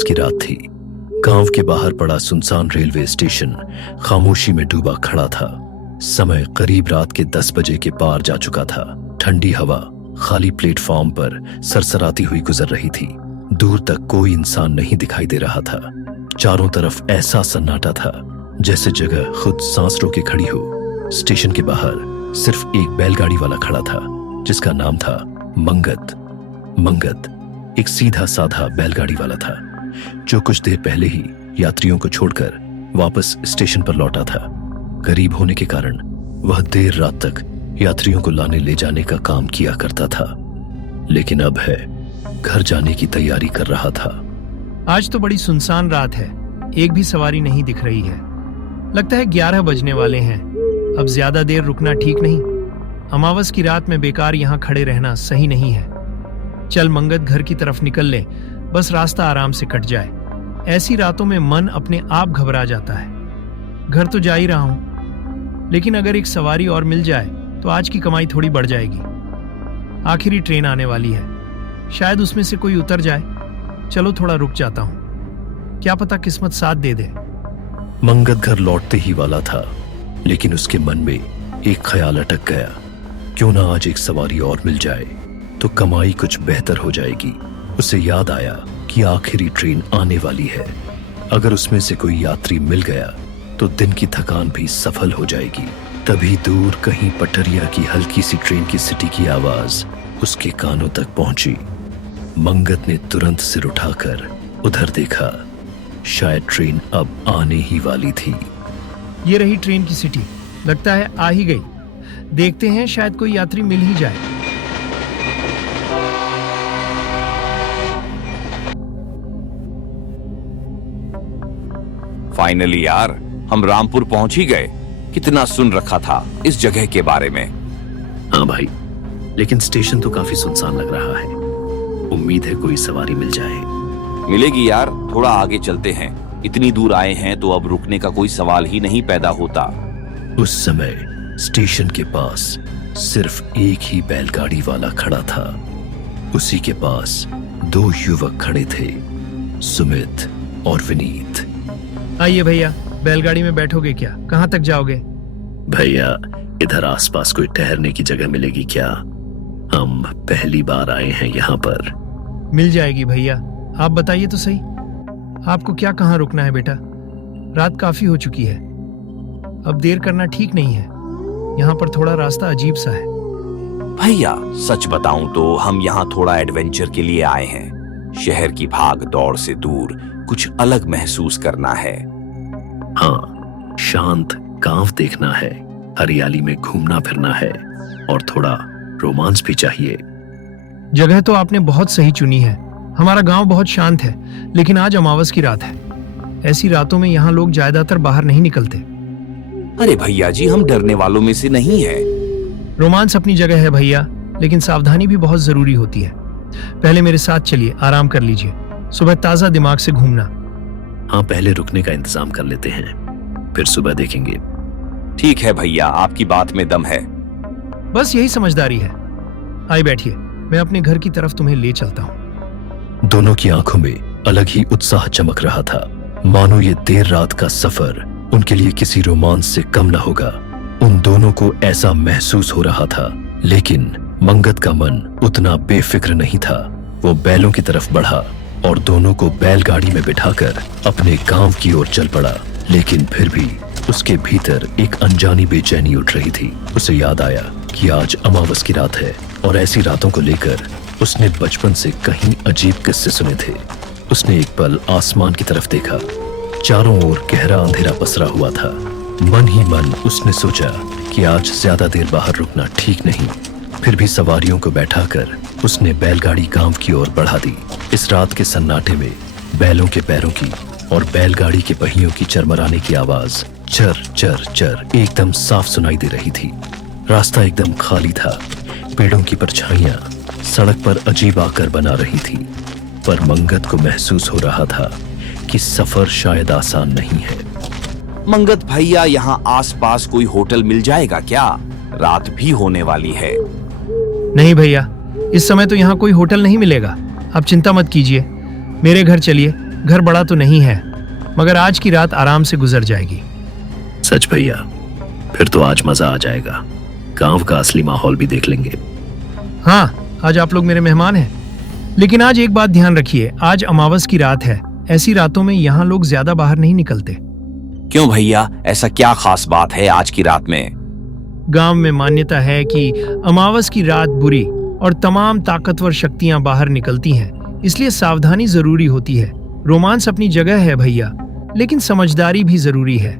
अमावस की रात थी। गांव के बाहर पड़ा सुनसान रेलवे स्टेशन खामोशी में डूबा खड़ा था। समय करीब रात के 10 बजे के पार जा चुका था। ठंडी हवा खाली प्लेटफॉर्म पर सरसराती हुई गुजर रही थी। दूर तक कोई इंसान नहीं दिखाई दे रहा था। चारों तरफ ऐसा सन्नाटा था जैसे जगह खुद सांस रोके खड़ी हो। स्टेशन के बाहर सिर्फ एक बैलगाड़ी वाला खड़ा था जिसका नाम था मंगत। मंगत एक सीधा साधा बैलगाड़ी वाला था जो कुछ देर पहले ही यात्रियों को छोड़कर वापस स्टेशन पर लौटा था। गरीब होने के कारण वह देर रात तक यात्रियों को लाने ले जाने का काम किया करता था, लेकिन अब है घर जाने की तैयारी कर रहा था। आज तो बड़ी सुनसान रात है, एक भी सवारी नहीं दिख रही है। लगता है 11 बजने वाले हैं। अब ज्यादा देर रुकना ठीक नहीं। अमावस की रात में बेकार यहाँ खड़े रहना सही नहीं है। चल मंगत, घर की तरफ निकल ले, बस रास्ता आराम से कट जाए। ऐसी रातों में मन अपने आप घबरा जाता है। घर तो जा ही रहा हूं, लेकिन अगर एक सवारी और मिल जाए तो आज की कमाई थोड़ी बढ़ जाएगी। आखिरी ट्रेन आने वाली है, शायद उसमें से कोई उतर जाए। चलो थोड़ा रुक जाता हूं, क्या पता किस्मत साथ दे दे। मंगत घर लौटते ही वाला था, लेकिन उसके मन में एक ख्याल अटक गया। क्यों ना आज एक सवारी और मिल जाए तो कमाई कुछ बेहतर हो जाएगी। उसे याद आया कि आखिरी ट्रेन आने वाली है। अगर उसमें से कोई यात्री मिल गया तो दिन की थकान भी सफल हो जाएगी। तभी दूर कहीं पटरिया की हल्की सी ट्रेन की सीटी की आवाज उसके कानों तक पहुंची। मंगत ने तुरंत सिर उठाकर उधर देखा। शायद ट्रेन अब आने ही वाली थी। ये रही ट्रेन की सीटी, लगता है आ ही गई। देखते हैं, शायद कोई यात्री मिल ही जाए। फाइनली यार, हम रामपुर पहुंच ही गए। कितना सुन रखा था इस जगह के बारे में। हाँ भाई, लेकिन स्टेशन तो काफी सुनसान लग रहा है। उम्मीद है कोई सवारी मिल जाए। मिलेगी यार, थोड़ा आगे चलते हैं। इतनी दूर आए हैं तो अब रुकने का कोई सवाल ही नहीं पैदा होता। उस समय स्टेशन के पास सिर्फ एक ही बैलगाड़ी वाला खड़ा था। उसी के पास 2 युवक खड़े थे, सुमित और विनीत। आइए भैया, बैलगाड़ी में बैठोगे क्या? कहाँ तक जाओगे? भैया, इधर आसपास कोई ठहरने की जगह मिलेगी क्या? हम पहली बार आए हैं यहाँ पर। मिल जाएगी भैया, आप बताइए तो सही, आपको क्या कहाँ रुकना है बेटा? रात काफी हो चुकी है, अब देर करना ठीक नहीं है। यहाँ पर थोड़ा रास्ता अजीब सा है। भैया सच बताऊं तो हम यहाँ थोड़ा एडवेंचर के लिए आए हैं। शहर की भाग दौड़ से दूर कुछ अलग महसूस करना है। हाँ, शांत गांव देखना है, हरियाली में घूमना फिरना है और थोड़ा रोमांस भी चाहिए। जगह तो आपने बहुत सही चुनी है। हमारा गांव बहुत शांत है, लेकिन आज अमावस की रात है। ऐसी रातों में यहाँ लोग ज्यादातर बाहर नहीं निकलते। अरे भैया जी, हम डरने वालों में से नहीं है। रोमांस अपनी जगह है भैया, लेकिन सावधानी भी बहुत जरूरी होती है। पहले मेरे साथ चलिए, आराम कर लीजिए, सुबह ताजा दिमाग से घूमना। हाँ, पहले रुकने का इंतजाम कर लेते हैं, फिर सुबह देखेंगे। ठीक है भैया, आपकी बात में दम है। बस यही समझदारी है। आइए बैठिए, मैं अपने घर की तरफ तुम्हें ले चलता हूँ। दोनों की आंखों में अलग ही उत्साह चमक रहा था, मानो ये देर रात का सफर उनके लिए किसी रोमांस से कम न होगा। उन दोनों को ऐसा महसूस हो रहा था, लेकिन मंगत का मन उतना बेफिक्र नहीं था। वो बैलों की तरफ बढ़ा और दोनों को बैलगाड़ी में बिठाकर अपने गांव की ओर चल पड़ा। लेकिन फिर भी उसके भीतर एक अनजानी बेचैनी उठ रही थी। उसे याद आया कि आज अमावस की रात है और ऐसी रातों को लेकर उसने बचपन से कहीं अजीब किस्से सुने थे। उसने एक पल आसमान की तरफ देखा। चारों ओर गहरा अंधेरा पसरा हुआ था। मन ही मन उसने सोचा कि आज ज्यादा देर बाहर रुकना ठीक नहीं। फिर भी सवारियों को बैठाकर उसने बैलगाड़ी गांव की ओर बढ़ा दी। इस रात के सन्नाटे में बैलों के पैरों की और बैलगाड़ी के पहियों की चरमराने की आवाज चर चर चर एकदम साफ सुनाई दे रही थी। रास्ता एकदम खाली था। पेड़ों की परछाइयां सड़क पर अजीब आकर बना रही थी, पर मंगत को महसूस हो रहा था कि सफर शायद आसान नहीं है। मंगत भैया, यहाँ आसपास कोई होटल मिल जाएगा क्या? रात भी होने वाली है। नहीं भैया, इस समय तो यहाँ कोई होटल नहीं मिलेगा। आप चिंता मत कीजिए, मेरे घर चलिए, घर बड़ा तो नहीं है, मगर आज की रात आराम से गुजर जाएगी। सच भैया, फिर तो आज मजा आ जाएगा। गांव का असली माहौल भी देख लेंगे। हाँ, आज आप लोग मेरे मेहमान हैं। लेकिन आज एक बात ध्यान रखिए, आज अमावस की रात है। ऐसी रातों में यहाँ लोग ज्यादा बाहर नहीं निकलते। क्यों भैया, ऐसा क्या खास बात है आज की रात में? गांव में मान्यता है कि अमावस की रात बुरी और तमाम ताकतवर शक्तियां बाहर निकलती हैं, इसलिए सावधानी जरूरी होती है। रोमांस अपनी जगह है भैया, लेकिन समझदारी भी जरूरी है।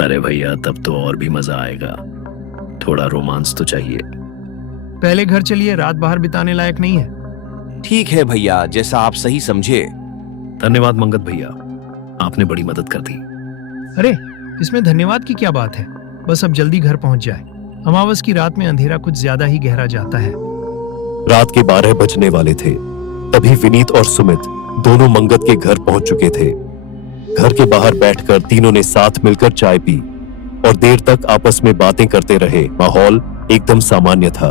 अरे भैया, तब तो और भी मजा आएगा। थोड़ा रोमांस तो चाहिए। पहले घर चलिए, रात बाहर बिताने लायक नहीं है। ठीक है भैया, जैसा आप सही समझे। धन्यवाद मंगत भैया, आपने बड़ी मदद कर दी। अरे, इसमें धन्यवाद की क्या बात है, बस अब जल्दी घर पहुंच जाए। अमावस की रात में अंधेरा कुछ ज्यादा ही गहरा जाता है। रात के 12 बजने वाले थे, तभी विनीत और सुमित दोनों मंगत के घर पहुंच चुके थे। घर के बाहर बैठकर तीनों ने साथ मिलकर चाय पी और देर तक आपस में बातें करते रहे। माहौल एकदम सामान्य था,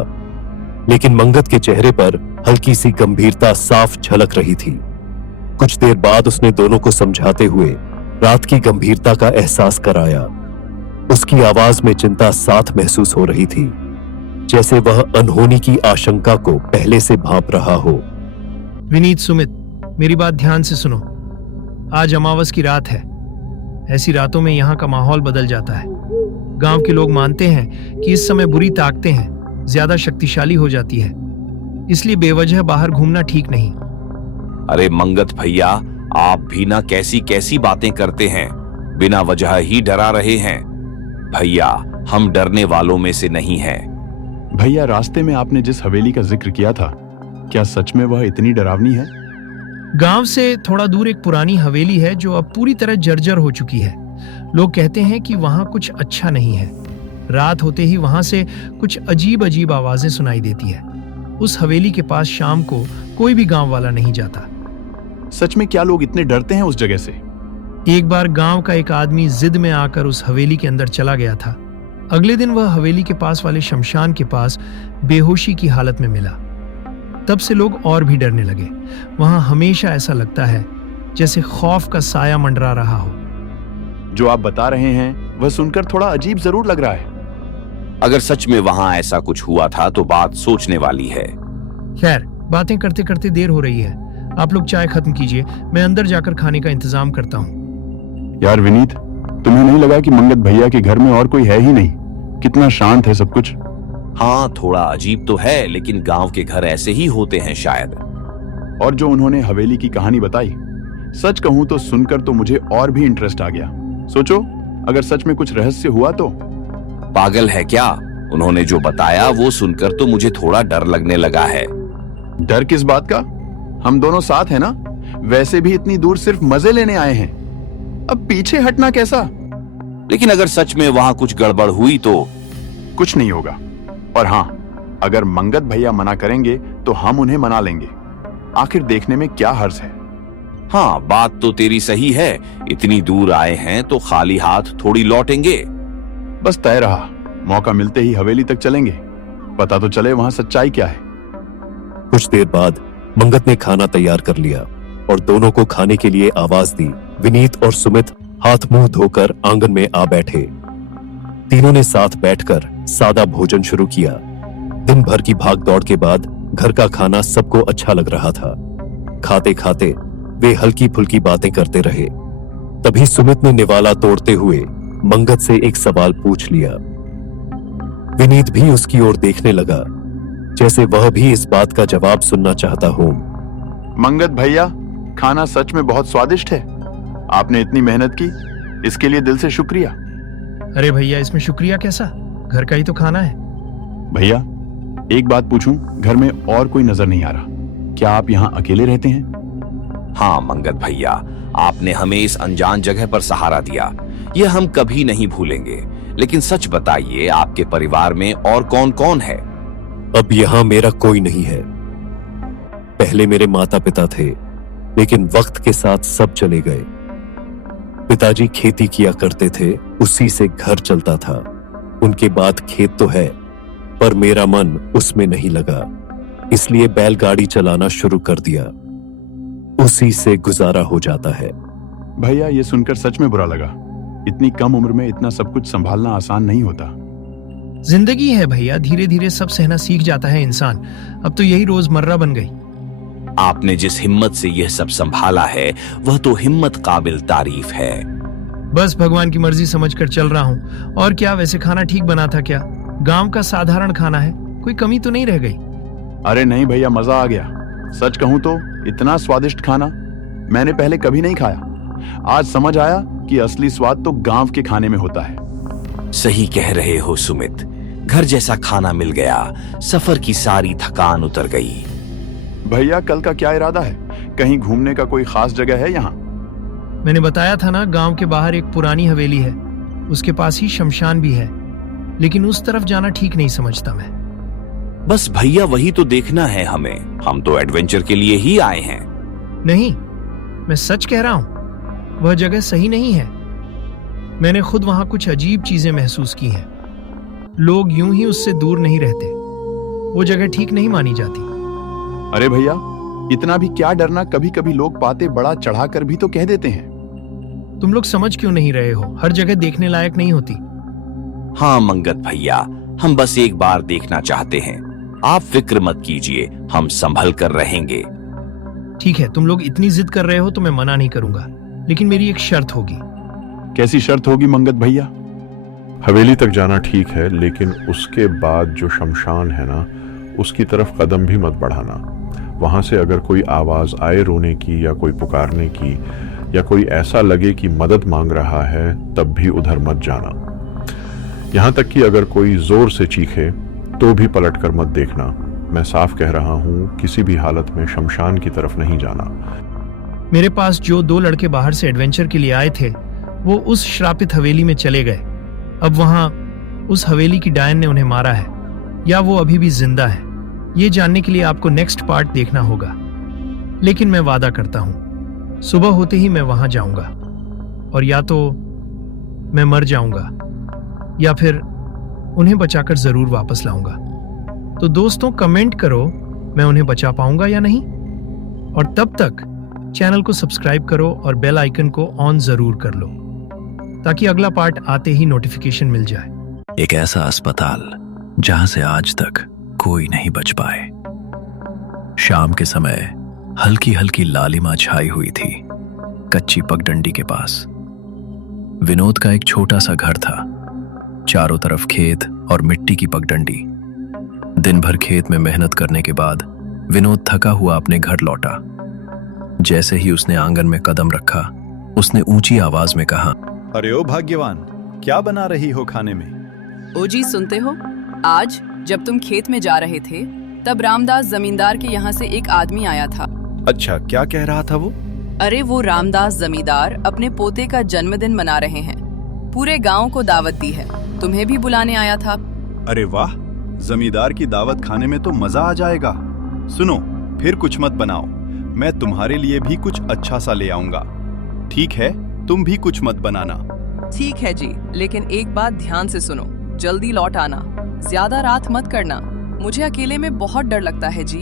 लेकिन मंगत के चेहरे पर हल्की सी गंभीरता साफ झलक रही थी। कुछ देर बाद उसने दोनों को समझाते हुए रात की गंभीरता का एहसास कराया। उसकी आवाज में चिंता साथ महसूस हो रही थी, जैसे वह अनहोनी की आशंका को पहले से भांप रहा हो। विनीत, सुमित, मेरी बात ध्यान से सुनो। आज अमावस की रात है। ऐसी रातों में यहाँ का माहौल बदल जाता है। गांव के लोग मानते हैं कि इस समय बुरी ताकतें हैं, ज्यादा शक्तिशाली हो जाती है, इसलिए बेवजह बाहर घूमना ठीक नहीं। अरे मंगत भैया, आप भी ना कैसी कैसी बातें करते हैं, बिना वजह ही डरा रहे हैं। भैया, हम डरने वालों में से नहीं हैं। भैया, रास्ते में आपने जिस हवेली का जिक्र किया था, क्या सच में वह इतनी डरावनी है? गांव से थोड़ा दूर एक पुरानी हवेली है जो अब पूरी तरह जर्जर हो चुकी है। लोग कहते हैं कि वहां कुछ अच्छा नहीं है। रात होते ही वहां से कुछ अजीब अजीब आवाजें सुनाई देती है। उस हवेली के पास शाम को कोई भी गांव वाला नहीं जाता। सच में क्या लोग इतने डरते हैं उस जगह से? एक बार गांव का एक आदमी जिद में आकर उस हवेली के अंदर चला गया था। अगले दिन वह हवेली के पास वाले शमशान के पास बेहोशी की हालत में मिला। तब से लोग और भी डरने लगे। वहां हमेशा ऐसा लगता है जैसे खौफ का साया मंडरा रहा हो। जो आप बता रहे हैं वह सुनकर थोड़ा अजीब जरूर लग रहा है। अगर सच में वहां ऐसा कुछ हुआ था तो बात सोचने वाली है। खैर, बातें करते करते देर हो रही है। आप लोग चाय खत्म कीजिए, मैं अंदर जाकर खाने का इंतजाम करता हूँ। यार विनीत, तुम्हें नहीं लगा कि मंगत भैया के घर में और कोई है ही नहीं? कितना शांत है सब कुछ। हाँ, थोड़ा अजीब तो है, लेकिन गांव के घर ऐसे ही होते हैं शायद। और जो उन्होंने हवेली की कहानी बताई, सच कहूं तो सुनकर तो मुझे और भी इंटरेस्ट आ गया। सोचो, अगर सच में कुछ रहस्य हुआ तो। पागल है क्या? उन्होंने जो बताया वो सुनकर तो मुझे थोड़ा डर लगने लगा है। डर किस बात का? हम दोनों साथ हैं ना। वैसे भी इतनी दूर सिर्फ मजे लेने आए हैं, अब पीछे हटना कैसा? लेकिन अगर सच में वहां कुछ गड़बड़ हुई तो? कुछ नहीं होगा। और हाँ, अगर मंगत भैया मना करेंगे तो हम उन्हें मना लेंगे। आखिर देखने में क्या हर्ज है। हाँ, बात तो तेरी सही है। इतनी दूर आए हैं तो खाली हाथ थोड़ी लौटेंगे। बस तय रहा, मौका मिलते ही हवेली तक चलेंगे, पता तो चले वहां सच्चाई क्या है। कुछ देर बाद मंगत ने खाना तैयार कर लिया और दोनों को खाने के लिए आवाज दी। विनीत और सुमित हाथ मुंह धोकर आंगन में आ बैठे। तीनों ने साथ बैठकर सादा भोजन शुरू किया। दिन भर की भाग दौड़ के बाद घर का खाना सबको अच्छा लग रहा था। खाते खाते वे हल्की फुल्की बातें करते रहे। तभी सुमित ने निवाला तोड़ते हुए मंगत से एक सवाल पूछ लिया। विनीत भी उसकी ओर देखने लगा, जैसे वह भी इस बात का जवाब सुनना चाहता हो। मंगत भैया, खाना सच में बहुत स्वादिष्ट है। आपने इतनी मेहनत की, इसके लिए दिल से शुक्रिया। अरे भैया, इसमें शुक्रिया कैसा? घर का ही तो खाना है। भैया, एक बात पूछूं, घर में और कोई नजर नहीं आ रहा, क्या आप यहाँ अकेले रहते हैं? हाँ मंगत भैया, आपने हमें इस अनजान जगह पर सहारा दिया, यह हम कभी नहीं भूलेंगे। लेकिन सच बताइए, आपके परिवार में और कौन कौन है? अब यहाँ मेरा कोई नहीं है। पहले मेरे माता पिता थे, लेकिन वक्त के साथ सब चले गए। पिताजी खेती किया करते थे, उसी से घर चलता था। उनके बाद खेत तो है, पर मेरा मन उसमें नहीं लगा, इसलिए बैलगाड़ी चलाना शुरू कर दिया। उसी से गुजारा हो जाता है। भैया ये सुनकर सच में बुरा लगा। इतनी कम उम्र में इतना सब कुछ संभालना आसान नहीं होता। जिंदगी है भैया, धीरे धीरे सब सहना सीख जाता है इंसान। अब तो यही रोजमर्रा बन गई। आपने जिस हिम्मत से यह सब संभाला है वह तो हिम्मत काबिल तारीफ है। बस भगवान की मर्जी समझकर चल रहा हूँ। और क्या, वैसे खाना ठीक बना था क्या? गांव का साधारण खाना है, कोई कमी तो नहीं रह गई? अरे नहीं भैया, मजा आ गया। सच कहूं तो इतना स्वादिष्ट खाना मैंने पहले कभी नहीं खाया। आज समझ आया कि असली स्वाद तो गांव के खाने में होता है। सही कह रहे हो सुमित, घर जैसा खाना मिल गया, सफर की सारी थकान उतर गई। भैया कल का क्या इरादा है? कहीं घूमने का कोई खास जगह है यहाँ? मैंने बताया था ना, गांव के बाहर एक पुरानी हवेली है, उसके पास ही शमशान भी है, लेकिन उस तरफ जाना ठीक नहीं समझता मैं। बस भैया वही तो देखना है हमें, हम तो एडवेंचर के लिए ही आए हैं। नहीं, मैं सच कह रहा हूं, वह जगह सही नहीं है। मैंने खुद वहां कुछ अजीब चीजें महसूस की हैं। लोग यूं ही उससे दूर नहीं रहते, वो जगह ठीक नहीं मानी जाती। अरे भैया इतना भी क्या डरना, कभी कभी लोग बातें बड़ा चढ़ाकर भी तो कह देते हैं। तुम लोग समझ क्यों नहीं रहे हो? हर जगह देखने लायक नहीं होती। हाँ मंगत भैया, हम बस एक बार देखना चाहते हैं। आप फिक्र मत कीजिए, हम संभल कर रहेंगे। ठीक है, तुम लोग इतनी जिद कर रहे हो तो मैं मना नहीं करूंगा, लेकिन मेरी एक शर्त होगी। कैसी शर्त होगी मंगत भैया? हवेली तक जाना ठीक है, लेकिन उसके बाद जो शमशान है ना, उसकी तरफ कदम भी मत बढ़ाना। वहां से अगर कोई आवाज आए रोने की या कोई पुकारने की, या कोई ऐसा लगे कि मदद मांग रहा है, तब भी उधर मत जाना। यहां तक कि अगर कोई जोर से चीखे तो भी पलट कर मत देखना। मैं साफ कह रहा हूं, किसी भी हालत में शमशान की तरफ नहीं जाना। मेरे पास जो 2 लड़के बाहर से एडवेंचर के लिए आए थे, वो उस श्रापित हवेली में चले गए। अब वहां उस हवेली की डायन ने उन्हें मारा है, या वो अभी भी जिंदा है, ये जानने के लिए आपको नेक्स्ट पार्ट देखना होगा। लेकिन मैं वादा करता हूं, सुबह होते ही मैं वहां जाऊंगा, और या तो मैं मर जाऊंगा या फिर उन्हें बचाकर जरूर वापस लाऊंगा। तो दोस्तों कमेंट करो, मैं उन्हें बचा पाऊंगा या नहीं। और तब तक चैनल को सब्सक्राइब करो और बेल आइकन को ऑन जरूर कर लो, ताकि अगला पार्ट आते ही नोटिफिकेशन मिल जाए। एक ऐसा अस्पताल जहां से आज तक कोई नहीं बच पाए। शाम के समय हल्की हल्की लालिमा छाई हुई थी कच्ची पगडंडी के पास। विनोद का एक छोटा सा घर था, चारों तरफ खेत और मिट्टी की पगडंडी। दिन भर खेत में मेहनत करने के बाद विनोद थका हुआ अपने घर लौटा। जैसे ही उसने आंगन में कदम रखा, उसने ऊंची आवाज में कहा, अरे ओ भाग्यवान, क्या बना रही हो खाने में? ओ जी, सुनते हो? आज जब तुम खेत में जा रहे थे, तब रामदास जमींदार के यहाँ से एक आदमी आया था। अच्छा, क्या कह रहा था वो? अरे वो रामदास जमींदार अपने पोते का जन्मदिन मना रहे हैं, पूरे गांव को दावत दी है, तुम्हें भी बुलाने आया था। अरे वाह, जमींदार की दावत खाने में तो मजा आ जाएगा। सुनो, फिर कुछ मत बनाओ, मैं तुम्हारे लिए भी कुछ अच्छा सा ले आऊंगा। ठीक है, तुम भी कुछ मत बनाना। ठीक है जी, लेकिन एक बात ध्यान से सुनो, जल्दी लौट आना, ज्यादा रात मत करना, मुझे अकेले में बहुत डर लगता है जी।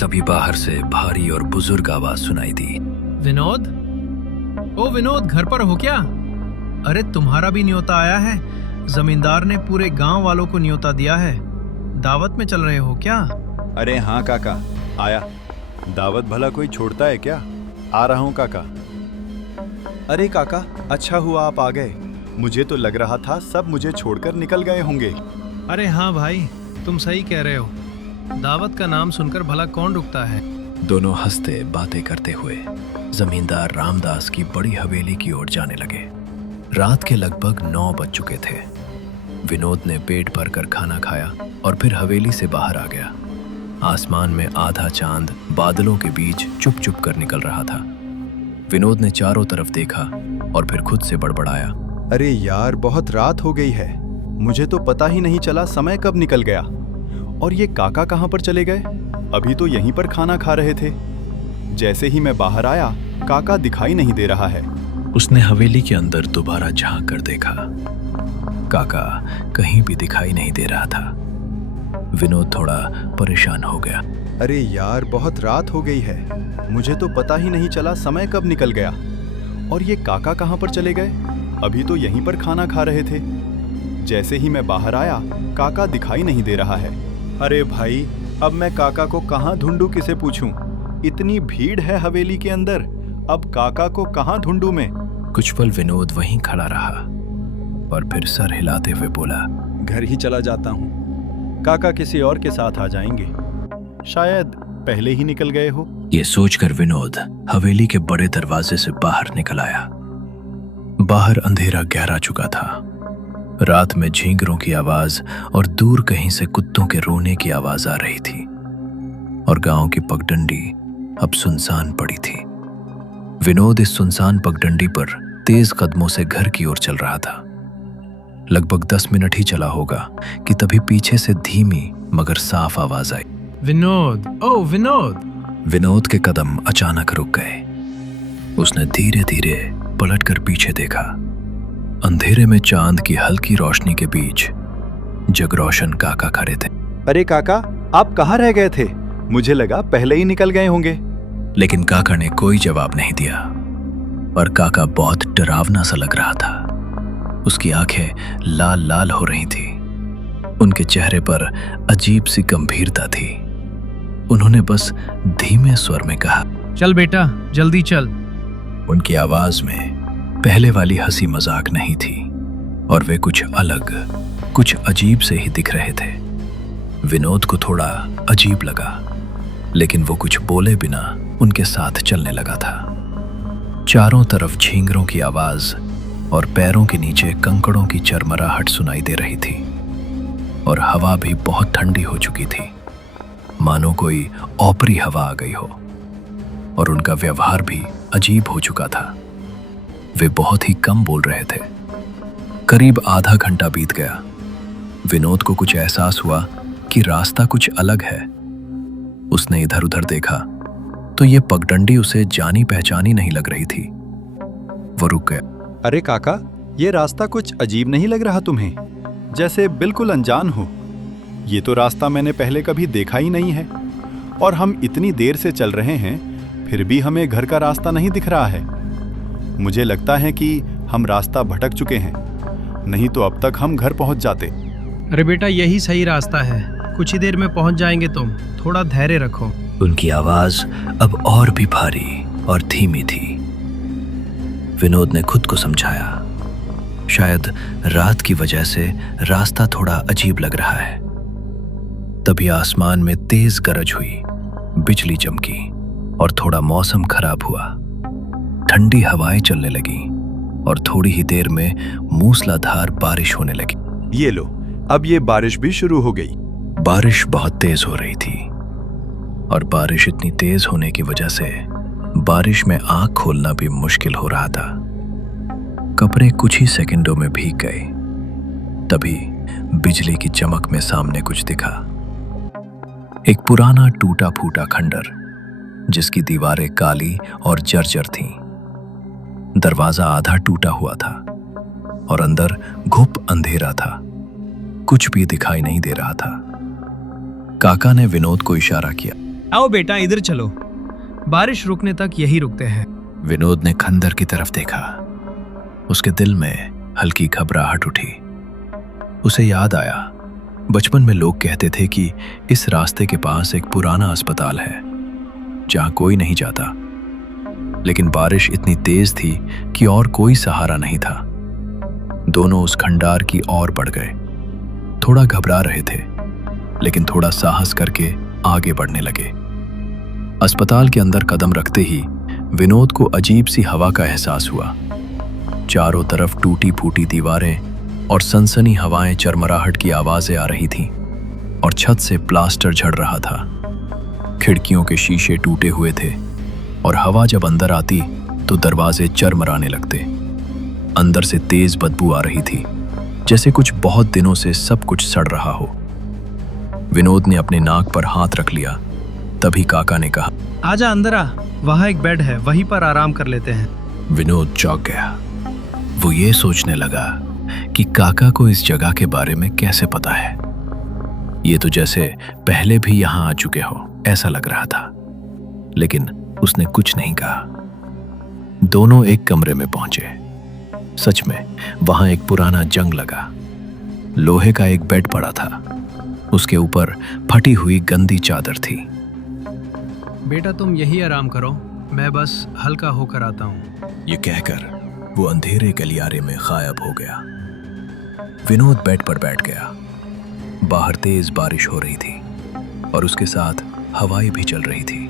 तभी बाहर से भारी और बुजुर्ग आवाज सुनाई दी। विनोद, ओ विनोद, घर पर हो क्या? अरे तुम्हारा भी न्योता आया है, जमींदार ने पूरे गांव वालों को न्योता दिया है। दावत में चल रहे हो क्या? अरे हाँ काका, आया। दावत भला कोई छोड़ता है क्या? आ रहा हूँ काका। अरे काका, अच्छा हुआ आप आ गए, मुझे तो लग रहा था सब मुझे छोड़कर निकल गए होंगे। अरे हाँ भाई, तुम सही कह रहे हो, दावत का नाम सुनकर भला कौन रुकता है। दोनों हंसते बातें करते हुए जमींदार रामदास की बड़ी हवेली की ओर जाने लगे। रात के लगभग 9 बज चुके थे। विनोद ने पेट भरकर खाना खाया और फिर हवेली से बाहर आ गया। आसमान में आधा चांद बादलों के बीच चुप चुप कर निकल रहा था। विनोद ने चारों तरफ देखा और फिर खुद से बड़बड़ाया, अरे यार, बहुत रात हो गई है, मुझे तो पता ही नहीं चला समय कब निकल गया। और ये काका कहाँ पर चले गए? अभी तो यहीं पर खाना खा रहे थे। जैसे ही मैं बाहर आया, काका दिखाई नहीं दे रहा है। उसने हवेली के अंदर दोबारा झांक कर देखा, काका कहीं भी दिखाई नहीं दे रहा था। विनोद थोड़ा परेशान हो गया। अरे यार, बहुत रात हो गई है। मुझे तो पता ही नहीं चला समय कब निकल गया। और ये काका कहाँ पर चले गए? अभी तो यहीं पर खाना खा रहे थे। जैसे ही मैं बाहर आया, काका दिखाई नहीं दे रहा है। अरे भाई, अब मैं काका को कहाँ ढूंढूं, किसे पूछूं? इतनी भीड़ है हवेली के अंदर, अब काका को कहाँ ढूंढूं मैं? कुछ पल विनोद वहीं खड़ा रहा और फिर सर हिलाते हुए बोला, घर ही चला जाता हूँ। काका किसी और के साथ आ जाएंगे, शायद पहले ही निकल गए हो। ये सोचकर विनोद हवेली के बड़े दरवाजे से बाहर निकल आया। बाहर अंधेरा गहरा चुका था। रात में झींगरों की आवाज और दूर कहीं से कुत्तों के रोने की आवाज आ रही थी और गांव की पगडंडी अब सुनसान पड़ी थी। विनोद इस सुनसान पगडंडी पर तेज कदमों से घर की ओर चल रहा था। लगभग 10 मिनट ही चला होगा कि तभी पीछे से धीमी मगर साफ आवाज आई। विनोद, ओ विनोद। विनोद के कदम अचानक रुक गए। उसने धीरे धीरे पलटकर पीछे देखा। अंधेरे में चांद की हल्की रोशनी के बीच जगरोशन काका खड़े थे। अरे काका, आप कहाँ रह गए थे? मुझे लगा पहले ही निकल गए होंगे। लेकिन काका ने कोई जवाब नहीं दिया और काका बहुत डरावना सा लग रहा था। उसकी आंखें लाल लाल हो रही थी। उनके चेहरे पर अजीब सी गंभीरता थी। उन्होंने बस धीमे स्वर में कहा, चल बेटा, जल्दी चल। उनकी आवाज में पहले वाली हंसी मजाक नहीं थी और वे कुछ अलग, कुछ अजीब से ही दिख रहे थे। विनोद को थोड़ा अजीब लगा, लेकिन वो कुछ बोले बिना उनके साथ चलने लगा था। चारों तरफ झींगरों की आवाज और पैरों के नीचे कंकड़ों की चरमराहट सुनाई दे रही थी और हवा भी बहुत ठंडी हो चुकी थी, मानो कोई ओपरी हवा आ गई हो। और उनका व्यवहार भी अजीब हो चुका था। वे बहुत ही कम बोल रहे थे। करीब आधा घंटा बीत गया। विनोद को कुछ एहसास हुआ कि रास्ता कुछ अलग है। उसने इधर उधर देखा तो ये पगडंडी उसे जानी पहचानी नहीं लग रही थी। वो रुक गया। अरे काका, ये रास्ता कुछ अजीब नहीं लग रहा तुम्हें? जैसे बिल्कुल अनजान हो। ये तो रास्ता मैंने पहले कभी देखा ही नहीं है और हम इतनी देर से चल रहे हैं, फिर भी हमें घर का रास्ता नहीं दिख रहा है। मुझे लगता है कि हम रास्ता भटक चुके हैं, नहीं तो अब तक हम घर पहुंच जाते। अरे बेटा, यही सही रास्ता है। कुछ ही देर में पहुंच जाएंगे तुम। थोड़ा धैर्य रखो। उनकी आवाज अब और भी भारी और धीमी थी। विनोद ने खुद को समझाया, शायद रात की वजह से रास्ता थोड़ा अजीब लग रहा है। तभी आसमान में तेज गरज हुई, बिजली चमकी और थोड़ा मौसम खराब हुआ। ठंडी हवाएं चलने लगी और थोड़ी ही देर में मूसलाधार बारिश होने लगी। ये लो, अब ये बारिश भी शुरू हो गई। बारिश बहुत तेज हो रही थी और बारिश इतनी तेज होने की वजह से बारिश में आंख खोलना भी मुश्किल हो रहा था। कपड़े कुछ ही सेकंडों में भीग गए। तभी बिजली की चमक में सामने कुछ दिखा। एक पुराना टूटा फूटा खंडर जिसकी दीवारें काली और जर्जर थीं। दरवाजा आधा टूटा हुआ था और अंदर घुप अंधेरा था। कुछ भी दिखाई नहीं दे रहा था। काका ने विनोद को इशारा किया। आओ बेटा, इधर चलो। बारिश रुकने तक यही रुकते हैं। विनोद ने खंडर की तरफ देखा। उसके दिल में हल्की घबराहट उठी। उसे याद आया, बचपन में लोग कहते थे कि इस रास्ते के पास एक पुराना अस्पताल है जहां कोई नहीं जाता। लेकिन बारिश इतनी तेज थी कि और कोई सहारा नहीं था। दोनों उस खंडार की ओर बढ़ गए। थोड़ा घबरा रहे थे, लेकिन थोड़ा साहस करके आगे बढ़ने लगे। अस्पताल के अंदर कदम रखते ही विनोद को अजीब सी हवा का एहसास हुआ। चारों तरफ टूटी फूटी दीवारें और सनसनी हवाएं, चरमराहट की आवाजें आ रही थीं और छत से प्लास्टर झड़ रहा था। खिड़कियों के शीशे टूटे हुए थे और हवा जब अंदर आती तो दरवाजे चरमराने लगते। अंदर से तेज बदबू आ रही थी, जैसे कुछ बहुत दिनों से सब कुछ सड़ रहा हो। विनोद ने अपने नाक पर हाथ रख लिया। तभी काका ने कहा, आजा अंदर आ, वहां एक बेड है, वहीं पर आराम कर लेते हैं। विनोद चौंक गया। वो ये सोचने लगा कि काका को इस जगह के बारे में कैसे पता है। ये तो जैसे पहले भी यहां आ चुके हो ऐसा लग रहा था, लेकिन उसने कुछ नहीं कहा। दोनों एक कमरे में पहुंचे। सच में वहां एक पुराना जंग लगा। लोहे का एक बेड पड़ा था, उसके ऊपर फटी हुई गंदी चादर थी। बेटा तुम यही आराम करो, मैं बस हल्का होकर आता हूँ। ये कहकर वो अंधेरे गलियारे में गायब हो गया। विनोद बेड पर बैठ गया। बाहर तेज बारिश हो रही थी और उसके साथ हवाएं भी चल रही थी।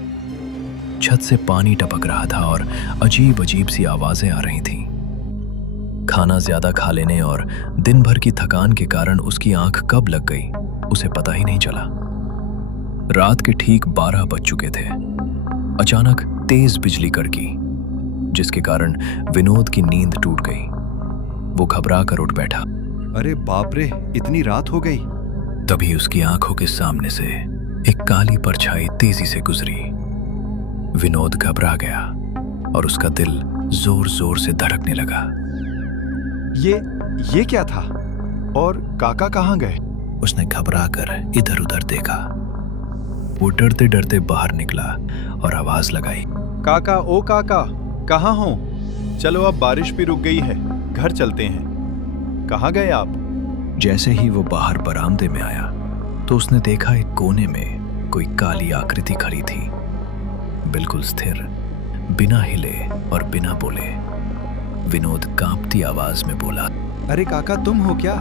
छत से पानी टपक रहा था और अजीब अजीब सी आवाजें आ रही थीं। खाना ज्यादा खा लेने और दिन भर की थकान के कारण उसकी आंख कब लग गई उसे पता ही नहीं चला। रात के ठीक 12 बज चुके थे। अचानक तेज बिजली कड़की, जिसके कारण विनोद की नींद टूट गई। वो घबरा कर उठ बैठा। अरे बाप रे, इतनी रात हो गई। तभी उसकी आंखों के सामने से एक काली परछाई तेजी से गुजरी। विनोद घबरा गया और उसका दिल जोर जोर से धड़कने लगा। ये क्या था? और काका कहाँ गए? उसने घबरा कर इधर उधर देखा। वो डरते डरते बाहर निकला और आवाज लगाई, काका, ओ काका, कहाँ हो? चलो अब बारिश भी रुक गई है, घर चलते हैं। कहाँ गए आप? जैसे ही वो बाहर बरामदे में आया तो उसने देखा एक कोने में कोई काली आकृति खड़ी थी, बिल्कुल स्थिर, बिना हिले और बिना बोले। विनोद कांपती आवाज में बोला, अरे काका, तुम हो क्या?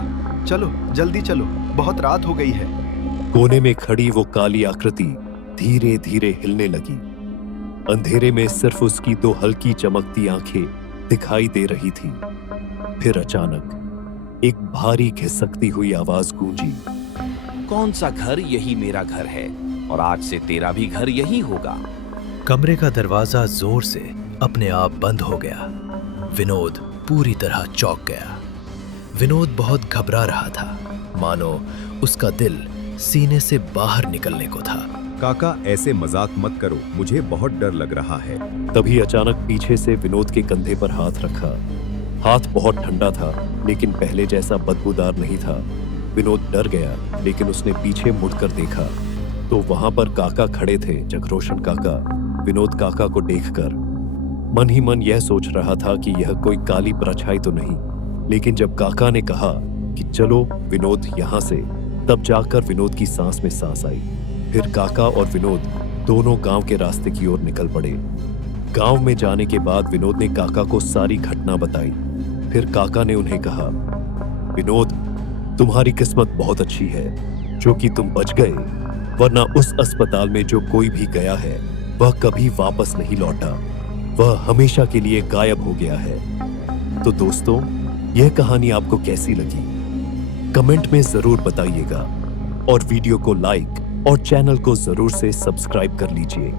चलो जल्दी चलो, बहुत रात हो गई है। कोने में खड़ी वो काली आकृति धीरे धीरे हिलने लगी। अंधेरे में सिर्फ उसकी 2 हल्की चमकती आंखें दिखाई दे रही थी। फिर अचानक एक भारी खिसकती हुई आवाज गूंजी, कौन सा घर? यही मेरा घर है और आज से तेरा भी घर यही होगा। कमरे का दरवाजा जोर से अपने आप बंद हो गया। विनोद पूरी तरह चौंक गया। विनोद बहुत घबरा रहा था, मानो उसका दिल सीने से बाहर निकलने को था। काका, ऐसे मजाक मत करो, मुझे बहुत डर लग रहा है। तभी अचानक पीछे से विनोद के कंधे पर हाथ रखा। हाथ बहुत ठंडा था, लेकिन पहले जैसा बदबूदार नहीं था। विनोद डर गया, लेकिन उसने पीछे मुड़कर देखा तो वहां पर काका खड़े थे, जगरोशन काका। विनोद काका को देखकर मन ही मन यह सोच रहा था कि यह कोई काली परछाई तो नहीं, लेकिन जब काका ने कहा कि चलो विनोद यहाँ से, तब जाकर विनोद की सांस में सांस आई। फिर काका और विनोद दोनों गांव के रास्ते की ओर निकल पड़े। गांव में जाने के बाद विनोद ने काका को सारी घटना बताई। फिर काका ने उन्हें कहा, विनोद, तुम्हारी किस्मत बहुत अच्छी है जो कि तुम बच गए, वरना उस अस्पताल में जो कोई भी गया है वह कभी वापस नहीं लौटा। वह हमेशा के लिए गायब हो गया है। तो दोस्तों, यह कहानी आपको कैसी लगी? कमेंट में जरूर बताइएगा और वीडियो को लाइक और चैनल को जरूर से सब्सक्राइब कर लीजिए।